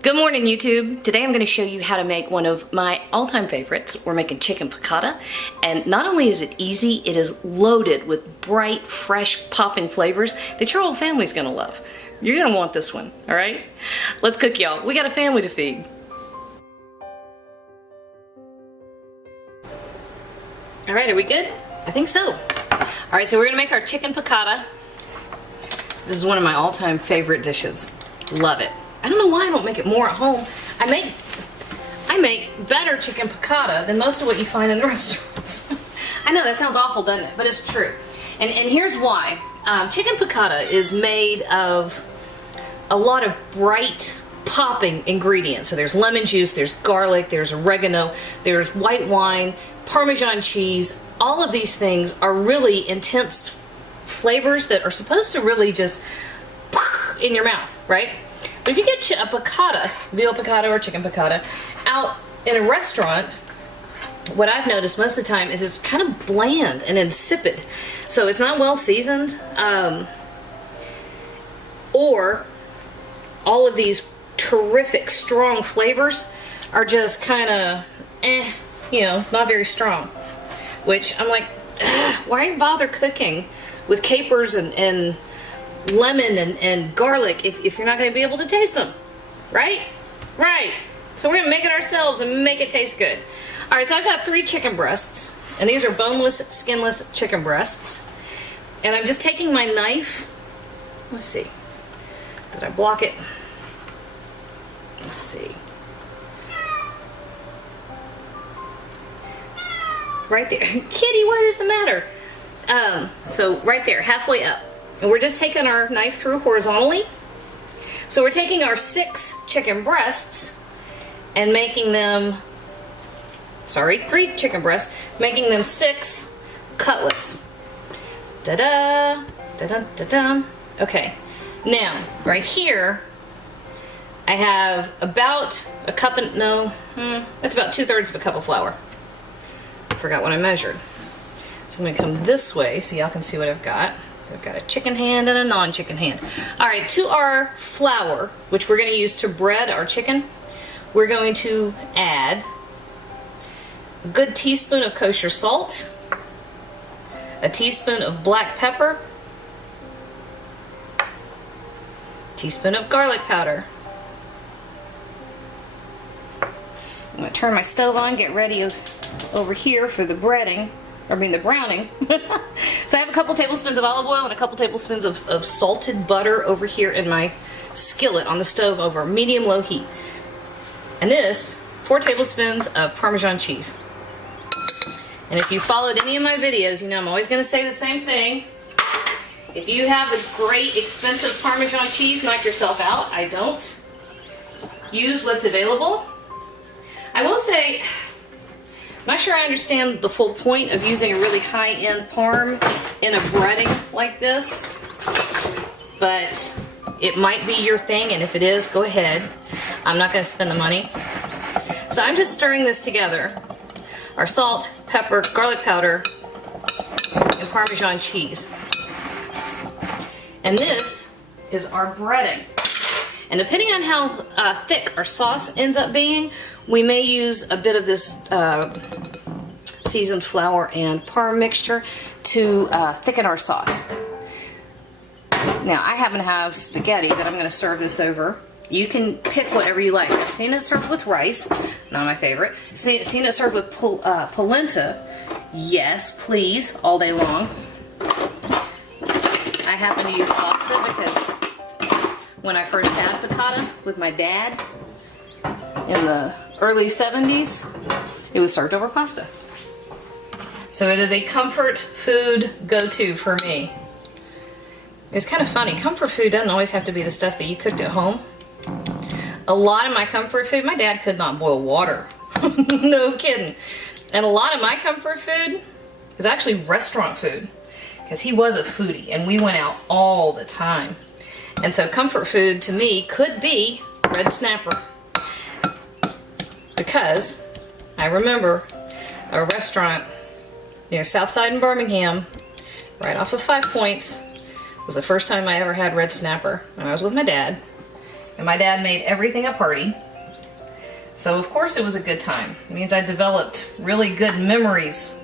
Good morning, YouTube. Today I'm going to show you how to make one of my all-time favorites. We're making chicken piccata, and not only is it easy, it is loaded with bright, fresh, popping flavors that your whole family's going to love. You're going to want this one, all right? Let's cook, y'all. We got a family to feed. All right, are we good? I think so. All right, so we're going to make our chicken piccata. This is one of my all-time favorite dishes. Love it. I don't know why I don't make it more at home. I make better chicken piccata than most of what you find in the restaurants. I know that sounds awful, doesn't it? But it's true. And here's why. Chicken piccata is made of a lot of bright, popping ingredients. So there's lemon juice, there's garlic, there's oregano, there's white wine, Parmesan cheese. All of these things are really intense flavors that are supposed to really just in your mouth, right? But if you get a piccata, veal piccata or chicken piccata, out in a restaurant, what I've noticed most of the time is it's kind of bland and insipid. So it's not well seasoned, or all of these terrific, strong flavors are just kind of, not very strong. Which I'm like, why bother cooking with capers and lemon and garlic if you're not going to be able to taste them, right? Right. So we're going to make it ourselves and make it taste good. All right, so I've got 3 chicken breasts, and these are boneless, skinless chicken breasts. And I'm just taking my knife. Let's see. Did I block it? Let's see. Right there. Kitty, what is the matter? So right there, halfway up. And we're just taking our knife through horizontally. So we're taking our 6 chicken breasts and making them, 3 chicken breasts, making them 6 cutlets. Da-da, da-da, da-da. Okay, now, right here, I have about a cup that's about 2/3 of a cup of flour. I forgot what I measured. So I'm gonna come this way so y'all can see what I've got. I've got a chicken hand and a non-chicken hand. All right, to our flour, which we're going to use to bread our chicken, we're going to add a good teaspoon of kosher salt, a teaspoon of black pepper, a teaspoon of garlic powder. I'm going to turn my stove on, get ready over here for the breading. The browning. So I have a couple tablespoons of olive oil and a couple tablespoons of salted butter over here in my skillet on the stove over medium-low heat. And this, 4 tablespoons of Parmesan cheese. And if you followed any of my videos, you know I'm always going to say the same thing. If you have the great expensive Parmesan cheese, knock yourself out. I don't. Use what's available. I will say, I'm not sure I understand the full point of using a really high-end parm in a breading like this, but it might be your thing, and if it is, go ahead. I'm not going to spend the money. So I'm just stirring this together. Our salt, pepper, garlic powder, and Parmesan cheese. And this is our breading. And depending on how thick our sauce ends up being, we may use a bit of this seasoned flour and parm mixture to thicken our sauce. Now, I happen to have spaghetti that I'm going to serve this over. You can pick whatever you like. I've seen it served with rice, not my favorite. Seen it served with polenta. Yes, please, all day long. I happen to use pasta because when I first had piccata with my dad in the early 70s, it was served over pasta. So it is a comfort food go-to for me. It's kind of funny, comfort food doesn't always have to be the stuff that you cooked at home. A lot of my comfort food, my dad could not boil water. No kidding. And a lot of my comfort food is actually restaurant food, because he was a foodie and we went out all the time. And so comfort food to me could be red snapper, because I remember a restaurant near Southside in Birmingham, right off of 5 Points, was the first time I ever had red snapper. And I was with my dad, And my dad made everything a party. So of course it was a good time. It means I developed really good memories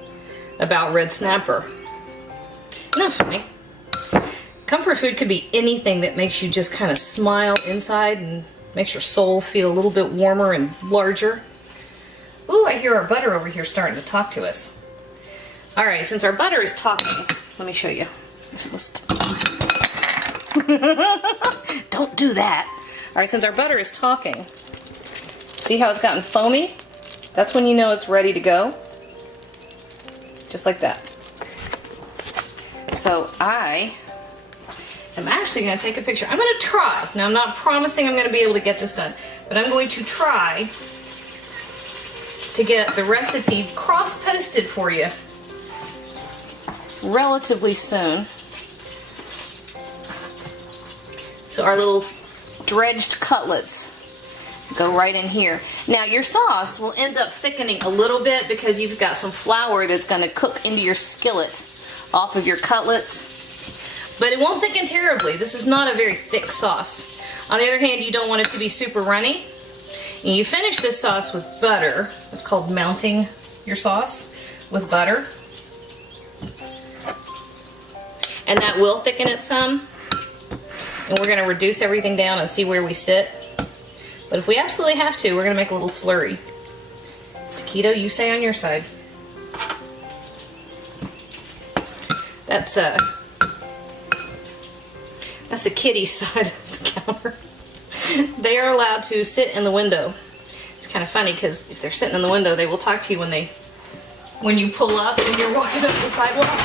about red snapper. Isn't that funny? Comfort food could be anything that makes you just kind of smile inside and makes your soul feel a little bit warmer and larger. Ooh, I hear our butter over here starting to talk to us. All right, since our butter is talking, let me show you. Don't do that. All right, since our butter is talking, see how it's gotten foamy? That's when you know it's ready to go. Just like that. So I am actually going to take a picture. I'm going to try. Now, I'm not promising I'm going to be able to get this done, but I'm going to try to get the recipe cross-posted for you relatively soon. So our little dredged cutlets go right in here. Now your sauce will end up thickening a little bit because you've got some flour that's going to cook into your skillet off of your cutlets. But it won't thicken terribly. This is not a very thick sauce. On the other hand, you don't want it to be super runny. And you finish this sauce with butter. It's called mounting your sauce with butter. And that will thicken it some. And we're going to reduce everything down and see where we sit. But if we absolutely have to, we're going to make a little slurry. Taquito, you say on your side. That's the kiddie side of the counter. They are allowed to sit in the window. It's kind of funny because if they're sitting in the window, they will talk to you when you pull up and you're walking up the sidewalk.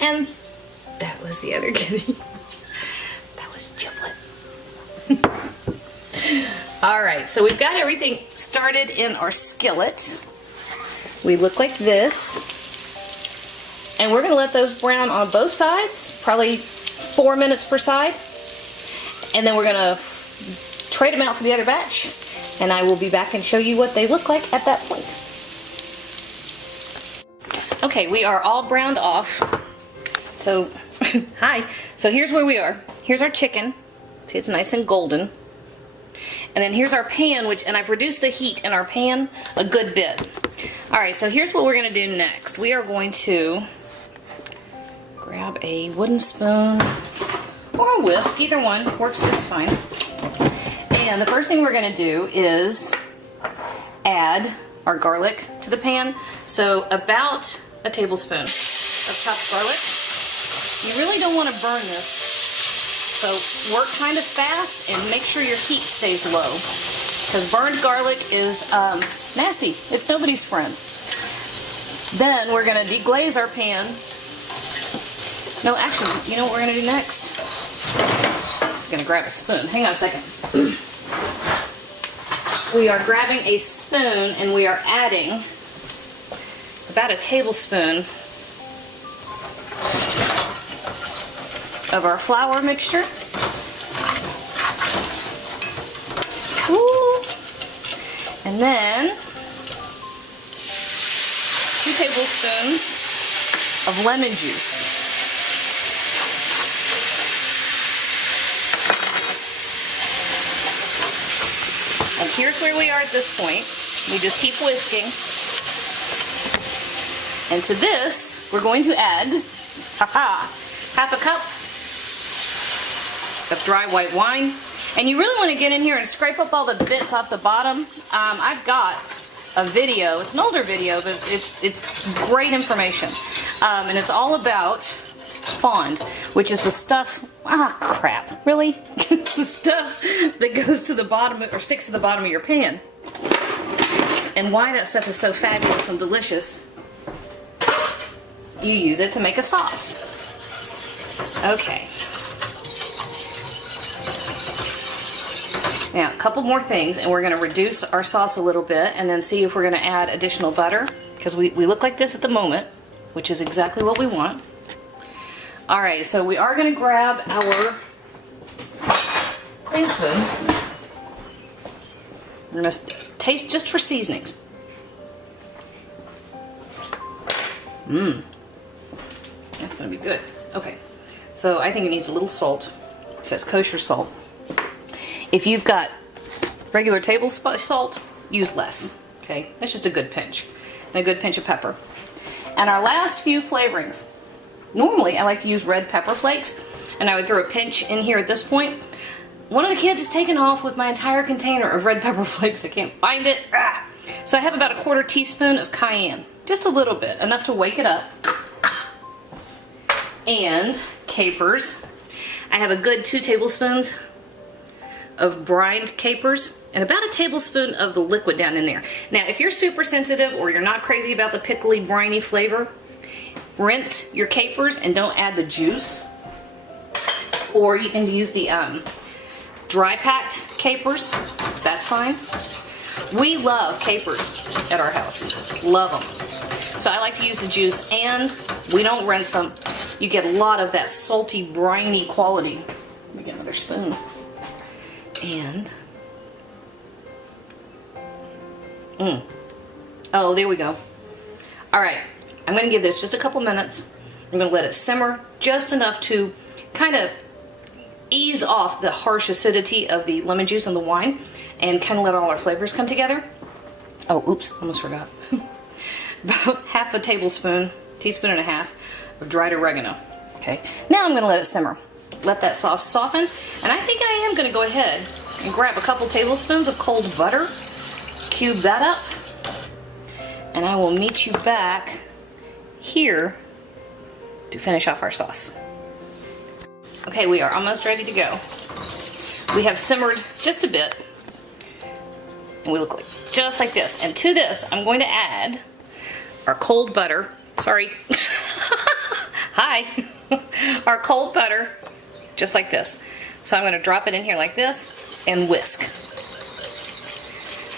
And that was the other kitty. That was Giblet. All right, so we've got everything started in our skillet. We look like this. And we're going to let those brown on both sides, probably 4 minutes per side. And then we're going to trade them out for the other batch. And I will be back and show you what they look like at that point. Okay, we are all browned off. So, hi. So here's where we are. Here's our chicken. See, it's nice and golden. And then here's our pan, and I've reduced the heat in our pan a good bit. All right, so here's what we're going to do next. We are going to grab a wooden spoon or a whisk, either one works just fine. And the first thing we're going to do is add our garlic to the pan. So about a tablespoon of chopped garlic. You really don't want to burn this, so work kind of fast and make sure your heat stays low, because burned garlic is nasty. It's nobody's friend. Then we're going to deglaze our pan. No, actually, you know what we're going to do next? I'm going to grab a spoon. Hang on a second. We are grabbing a spoon and we are adding about a tablespoon of our flour mixture. Ooh. And then 2 tablespoons of lemon juice. And here's where we are at this point. We just keep whisking. And to this, we're going to add, half a cup of dry white wine. And you really want to get in here and scrape up all the bits off the bottom. I've got a video. It's an older video, but it's great information. And it's all about fond, which is the stuff, crap, really? It's the stuff that goes to the bottom, or sticks to the bottom of your pan. And why that stuff is so fabulous and delicious, you use it to make a sauce. Okay. Now, a couple more things, and we're going to reduce our sauce a little bit, and then see if we're going to add additional butter, because we look like this at the moment, which is exactly what we want. All right, so we are going to grab our clean spoon. We're going to taste just for seasonings. That's going to be good. Okay, so I think it needs a little salt. It says kosher salt. If you've got regular table salt, use less. Okay, that's just a good pinch. And a good pinch of pepper. And our last few flavorings. Normally, I like to use red pepper flakes, and I would throw a pinch in here at this point. One of the kids has taken off with my entire container of red pepper flakes. I can't find it. Ah. So I have about a 1/4 teaspoon of cayenne. Just a little bit, enough to wake it up. And capers. I have a good 2 tablespoons of brined capers and about a tablespoon of the liquid down in there. Now, if you're super sensitive or you're not crazy about the pickly, briny flavor, rinse your capers and don't add the juice. Or you can use the dry packed capers. That's fine. We love capers at our house. Love them. So I like to use the juice, and we don't rinse them. You get a lot of that salty, briny quality. Let me get another spoon. And oh, there we go. All right, I'm gonna give this just a couple minutes. I'm gonna let it simmer just enough to kind of ease off the harsh acidity of the lemon juice and the wine, and kind of let all our flavors come together. Oh, oops, almost forgot. About half a tablespoon, teaspoon and a half of dried oregano. Okay, now I'm gonna let it simmer. Let that sauce soften, and I think I am gonna go ahead and grab a couple tablespoons of cold butter, cube that up, and I will meet you back here to finish off our sauce. Okay, we are almost ready to go. We have simmered just a bit, and we look like just like this. And to this, I'm going to add our cold butter. Sorry. Hi. Our cold butter, just like this. So I'm going to drop it in here like this and whisk.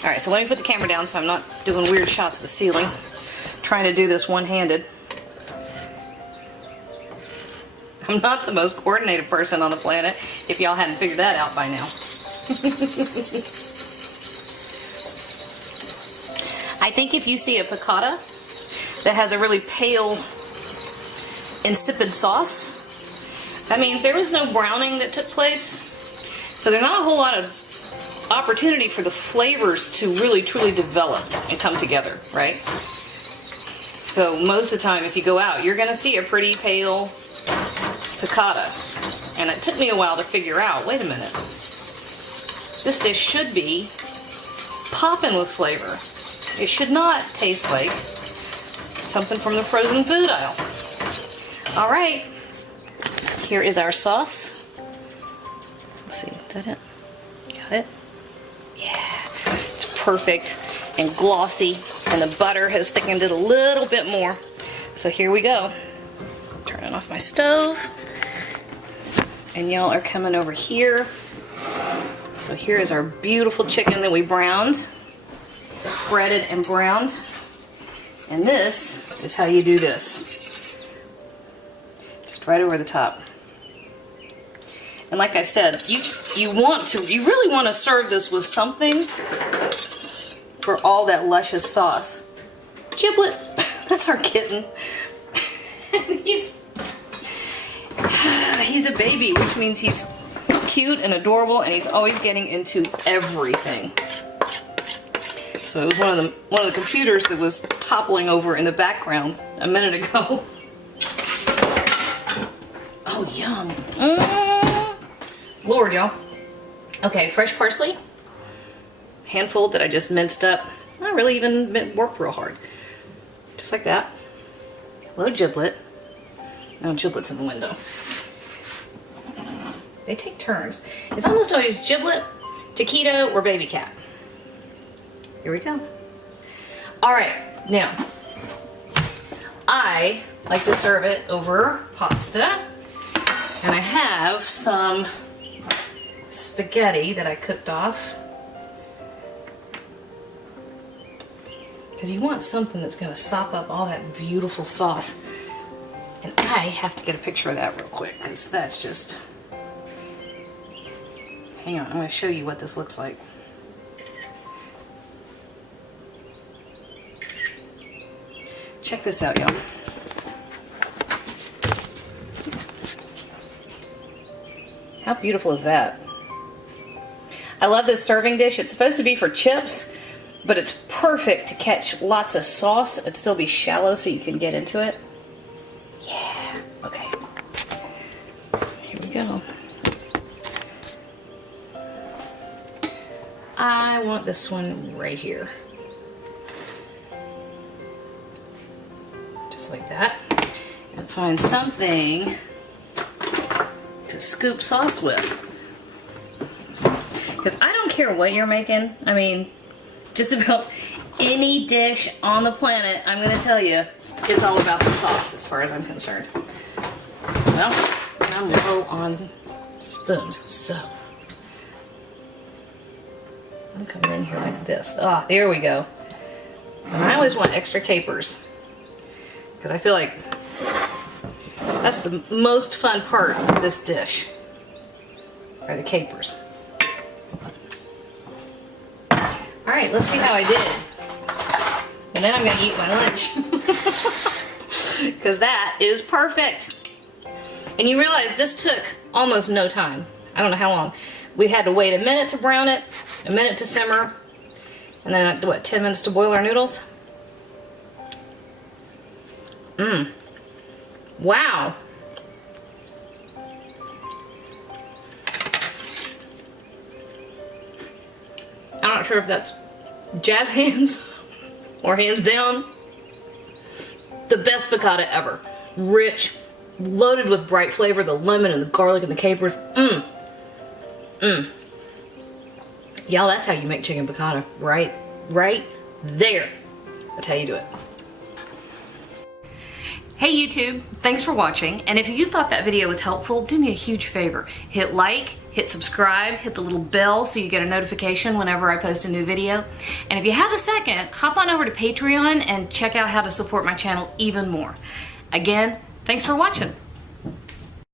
All right, so let me put the camera down so I'm not doing weird shots of the ceiling. Trying to do this one-handed. I'm not the most coordinated person on the planet, if y'all hadn't figured that out by now. I think if you see a piccata that has a really pale, insipid sauce, that means there was no browning that took place. So there's not a whole lot of opportunity for the flavors to really, truly develop and come together, right? So most of the time, if you go out, you're gonna see a pretty pale piccata. And it took me a while to figure out, wait a minute, this dish should be popping with flavor. It should not taste like something from the frozen food aisle. All right, here is our sauce. Let's see, is that it? Got it? Yeah, it's perfect and glossy, and the butter has thickened it a little bit more. So here we go. Turning off my stove. And y'all are coming over here. So here is our beautiful chicken that we browned, breaded and browned. And this is how you do this. Just right over the top. And like I said, you really want to serve this with something for all that luscious sauce. Giblet, that's our kitten. He's a baby, which means he's cute and adorable, and he's always getting into everything. So it was one of the computers that was toppling over in the background a minute ago. Oh, yum. Lord, y'all. Okay, fresh parsley. Handful that I just minced up. Not really even worked real hard. Just like that. Hello, Giblet. No, Giblet's in the window. They take turns. It's almost always Giblet, Taquito, or baby cat. Here we go. All right, now, I like to serve it over pasta, and I have some spaghetti that I cooked off. Because you want something that's going to sop up all that beautiful sauce. And I have to get a picture of that real quick, because that's just... Hang on, I'm going to show you what this looks like. Check this out, y'all. How beautiful is that? I love this serving dish. It's supposed to be for chips, but it's perfect to catch lots of sauce and still be shallow so you can get into it. Yeah, okay. Here we go. I want this one right here. Just like that. And find something to scoop sauce with. Because I don't care what you're making. I mean, just about any dish on the planet, I'm going to tell you, it's all about the sauce as far as I'm concerned. Well, I'm low on spoons, so I'm coming in here like this. Ah, there we go. And I always want extra capers because I feel like that's the most fun part of this dish, are the capers. All right, let's see how I did. And then I'm gonna eat my lunch. Because that is perfect. And you realize this took almost no time. I don't know how long. We had to wait a minute to brown it, a minute to simmer, and then what, 10 minutes to boil our noodles? Wow. I'm not sure if that's jazz hands or hands down. The best piccata ever. Rich, loaded with bright flavor, the lemon and the garlic and the capers. Y'all, that's how you make chicken piccata. Right there. That's how you do it. Hey YouTube, thanks for watching. And if you thought that video was helpful, do me a huge favor. Hit like, hit subscribe, hit the little bell so you get a notification whenever I post a new video. And if you have a second, hop on over to Patreon and check out how to support my channel even more. Again, thanks for watching.